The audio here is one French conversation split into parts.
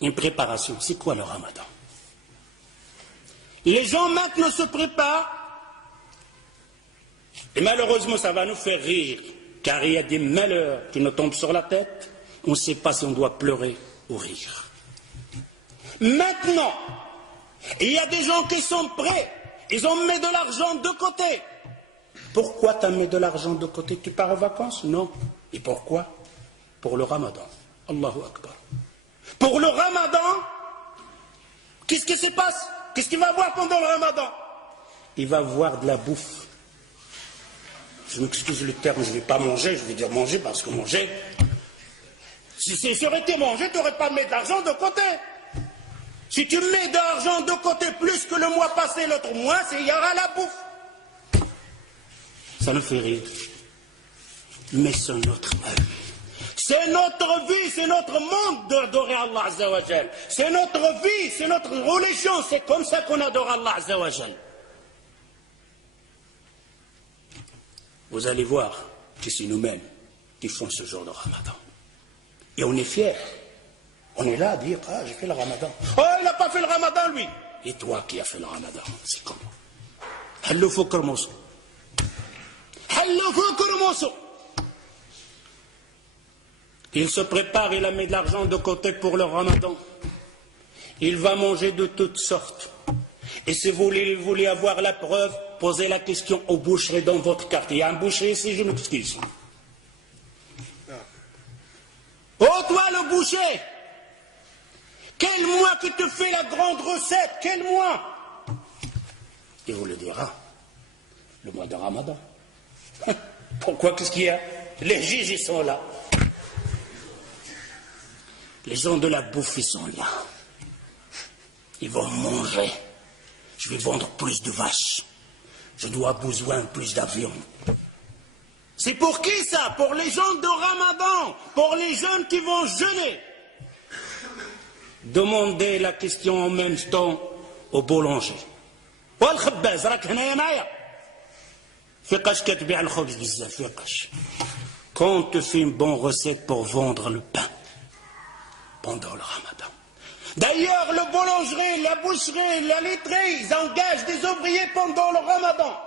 Une préparation, c'est quoi le ramadan? Les gens maintenant se préparent, et malheureusement ça va nous faire rire, car il y a des malheurs qui nous tombent sur la tête, on ne sait pas si on doit pleurer ou rire. Maintenant, il y a des gens qui sont prêts, ils ont mis de l'argent de côté. Pourquoi tu as mis de l'argent de côté? Tu pars en vacances? Non. Et pourquoi? Pour le ramadan. Allahu Akbar. Pour le ramadan, qu'est-ce qui se passe? Qu'est-ce qu'il va voir pendant le ramadan? Il va voir de la bouffe. Je m'excuse le terme, je ne vais pas manger, je vais dire manger parce que manger, si ça aurait été manger, tu n'aurais pas mis de l'argent de côté. Si tu mets de l'argent de côté plus que le mois passé, l'autre mois, il y aura la bouffe. Ça nous fait rire. Mais c'est notre vie. C'est notre vie, c'est notre monde d'adorer Allah Azza wa Jal. C'est notre vie, c'est notre religion, c'est comme ça qu'on adore Allah Azza wa Jal. Vous allez voir que c'est nous-mêmes qui font ce genre de ramadan. Et on est fiers. On est là à dire, ah, j'ai fait le ramadan. Oh, il n'a pas fait le ramadan, lui. Et toi qui as fait le ramadan, c'est comment? Hallo fukr mosso. Hallo fukr mosso. Il se prépare, il a mis de l'argent de côté pour le ramadan. Il va manger de toutes sortes. Et si vous voulez avoir la preuve, posez la question aux boucheries dans votre quartier. Il y a un boucher ici, je m'excuse. Oh, toi le boucher, quel mois que te fait la grande recette? Quel mois? Il vous le dira. Le mois de ramadan. Pourquoi? Qu'est-ce qu'il y a? Les juges, ils sont là. Les gens de la bouffe, ils sont là. Ils vont manger. Je vais vendre plus de vaches. Je dois besoin plus d'avions. C'est pour qui ça? Pour les gens de Ramadan, pour les jeunes qui vont jeûner. Demandez la question en même temps au boulanger. والخباز راك هنايا معايا فيقاش كتبيع الخبز بزاف فيقاش. Quand tu fais une bonne recette pour vendre le pain pendant le ramadan. D'ailleurs, le boulangerie, la boucherie, la laiterie, ils engagent des ouvriers pendant le ramadan.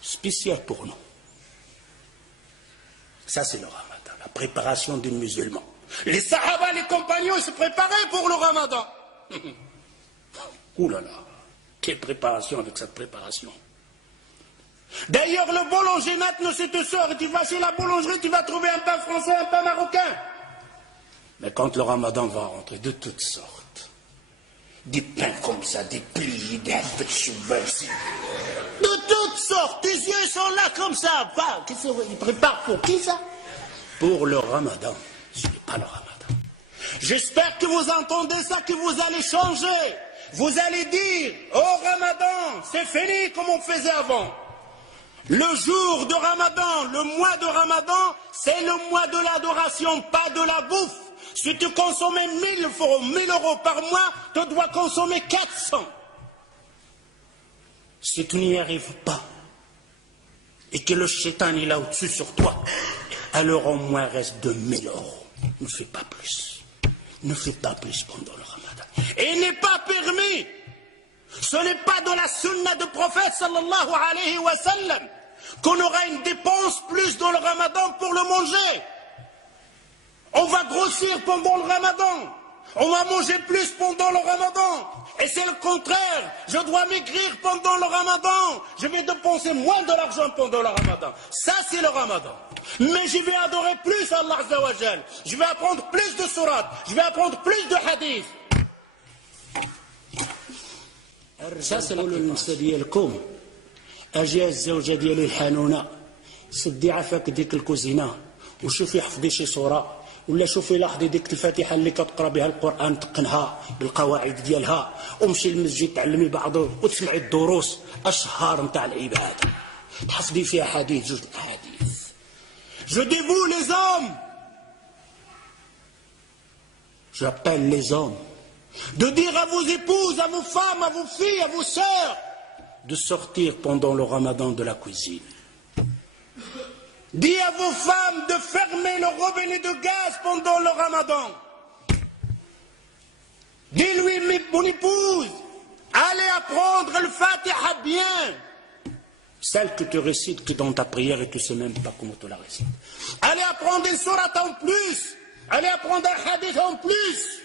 Spécial pour nous. Ça, c'est le ramadan, la préparation des musulmans. Les sahaba, les compagnons, ils se préparaient pour le ramadan. Ouh là là, quelle préparation avec cette préparation. D'ailleurs, le boulanger, maintenant, c'est te sort et tu vas chez la boulangerie, tu vas trouver un pain français, un pain marocain. Mais quand le ramadan va rentrer, de toutes sortes, des pains comme ça, des pliés, des cheval, de toutes sortes, tes yeux sont là comme ça. Ils préparent pour qui ça? Pour le ramadan. Ce n'est pas le ramadan. J'espère que vous entendez ça, que vous allez changer. Vous allez dire, oh ramadan, c'est fini comme on faisait avant. Le jour de ramadan, le mois de ramadan, c'est le mois de l'adoration, pas de la bouffe. Si tu consommais 1000 euros par mois, tu dois consommer 400. Si tu n'y arrives pas, et que le shaitan est là au-dessus sur toi, alors au moins reste 2000 euros. Ne fais pas plus. Ne fais pas plus pendant le ramadan. Et il n'est pas permis. Ce n'est pas dans la sunna du prophète sallallahu alayhi wa sallam qu'on aura une dépense plus dans le ramadan pour le manger. On va grossir pendant le ramadan. On va manger plus pendant le ramadan. Et c'est le contraire. Je dois maigrir pendant le ramadan. Je vais dépenser moins de l'argent pendant le ramadan. Ça, c'est le ramadan. Mais je vais adorer plus Allah Azza wa Jal. Je vais apprendre plus de sourates. Je vais apprendre plus de hadiths. Ça, c'est النساء ديالكم. أجي الزوجة ديالي الحنونة. سدي عافاك ديك الكوزينة. وشوفي حفظي شي صورة. ولا شوفي لاحظي ديك الفاتحه اللي كتقرا بها القران تقنها بالقواعد ديالها ومشي للمسجد تعلمي بعضه وتسمعي الدروس اشهار نتاع العباده تحفظي فيها حديث جوج احاديث. Je dévoue les hommes. J'appelle les hommes de dire à vos épouses, à vos femmes, à vos filles, à vos sœurs de sortir pendant le ramadan de la cuisine. Dis à vos femmes de fermer le robinet de gaz pendant le ramadan. mon épouse, allez apprendre le Fatiha bien. Celle que tu récites que dans ta prière et tu ne sais même pas comment tu la récites. Allez apprendre une sourate en plus. Allez apprendre un hadith en plus.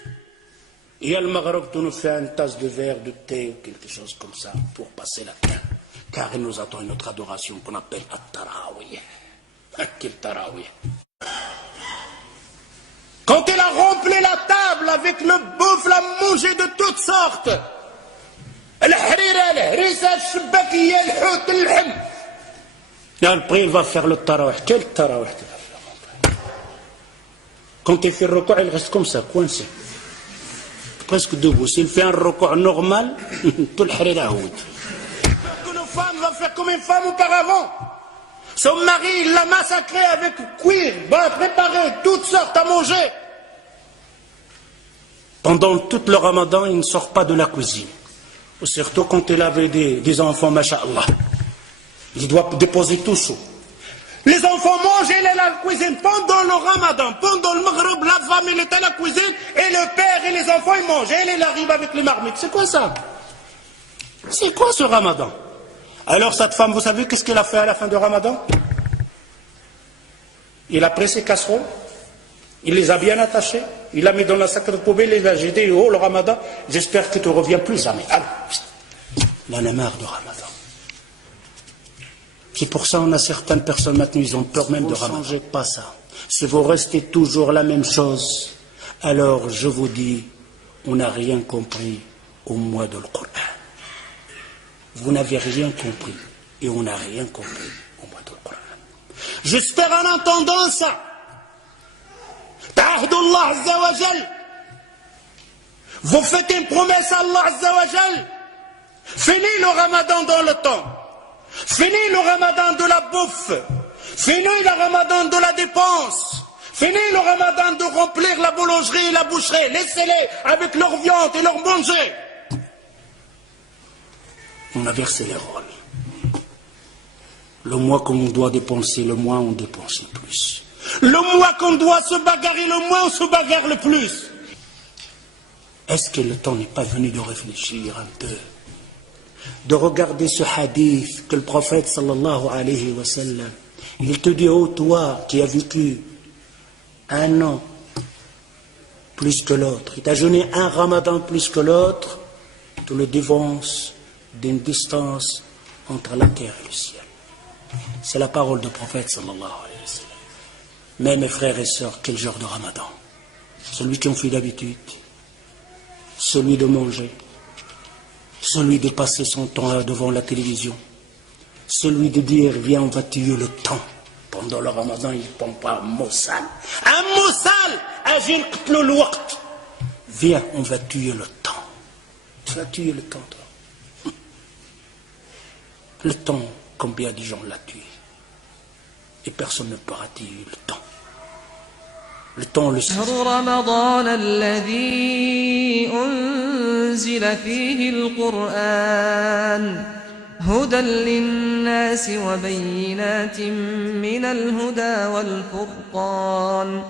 Et à Maghreb, tu nous fais une tasse de verre, de thé ou quelque chose comme ça pour passer la faim. Car il nous attend une autre adoration qu'on appelle At-Tarawih. Quel Tarawih. Quand il a rempli la table avec le bouffe, l'a mangé de toutes sortes. Et après, il va faire le tarawih. Quel tarawih tu vas faire? Quand il fait le recours, il reste comme ça, coincé. Presque debout. S'il fait un recours normal, tout le harira houd. Une femme va faire comme une femme auparavant. Son mari, il l'a massacré avec cuir, va préparer toutes sortes à manger. Pendant tout le ramadan, il ne sort pas de la cuisine. Surtout quand il avait des enfants, masha'Allah. Il doit déposer tout ça. Les enfants mangent, il est à la cuisine. Pendant le ramadan, pendant le maghreb, la femme, elle est à la cuisine, et le père et les enfants, ils mangent. Et il arrive avec les marmites. C'est quoi ça? C'est quoi ce ramadan? Alors cette femme, vous savez qu'est-ce qu'elle a fait à la fin du ramadan? Il a pris ses casseroles, il les a bien attachées, il l'a mis dans la sac de poubelle, il a dit, oh le ramadan, j'espère que tu ne reviens plus jamais. Alors, il en a marre du ramadan. C'est pour ça qu'on a certaines personnes maintenant, ils ont peur même de ramadan. Ne changez pas ça. Si vous restez toujours la même chose, alors je vous dis, on n'a rien compris au mois de l'Coran. Vous n'avez rien compris et on n'a rien compris au mois de l'Coran. J'espère en entendant ça. Ta'ahdullah Azza wa Jal. Vous faites une promesse à Allah Azza wa Jal. Finis le ramadan dans le temps. Finis le ramadan de la bouffe. Finis le ramadan de la dépense. Finis le ramadan de remplir la boulangerie et la boucherie. Laissez-les avec leur viande et leur manger. On a versé les rôles. Le mois qu'on doit dépenser, le mois on dépense le plus. Le mois qu'on doit se bagarrer, le mois on se bagarre le plus. Est-ce que le temps n'est pas venu de réfléchir un peu? De regarder ce hadith que le prophète sallallahu alayhi wa sallam, il te dit, oh toi qui as vécu un an plus que l'autre, il t'a jeûné un ramadan plus que l'autre, tu le dévances d'une distance entre la terre et le ciel. C'est la parole du prophète sallallahu alayhi wa sallam. Mais mes frères et sœurs, quel genre de ramadan? Celui qui en fait d'habitude, celui de manger, celui de passer son temps devant la télévision, celui de dire viens on va tuer le temps. Pendant le ramadan il ne prend pas un mot sale. Un mot sale, agir le waqt. Viens on va tuer le temps. Tu vas tuer le temps toi. Le temps, combien de gens l'a tué? Et personne ne pourra tuer le temps. Le temps le sait. رمضان الذي أنزل فيه القرآن هدى للناس وبينات من الهدى والفرقان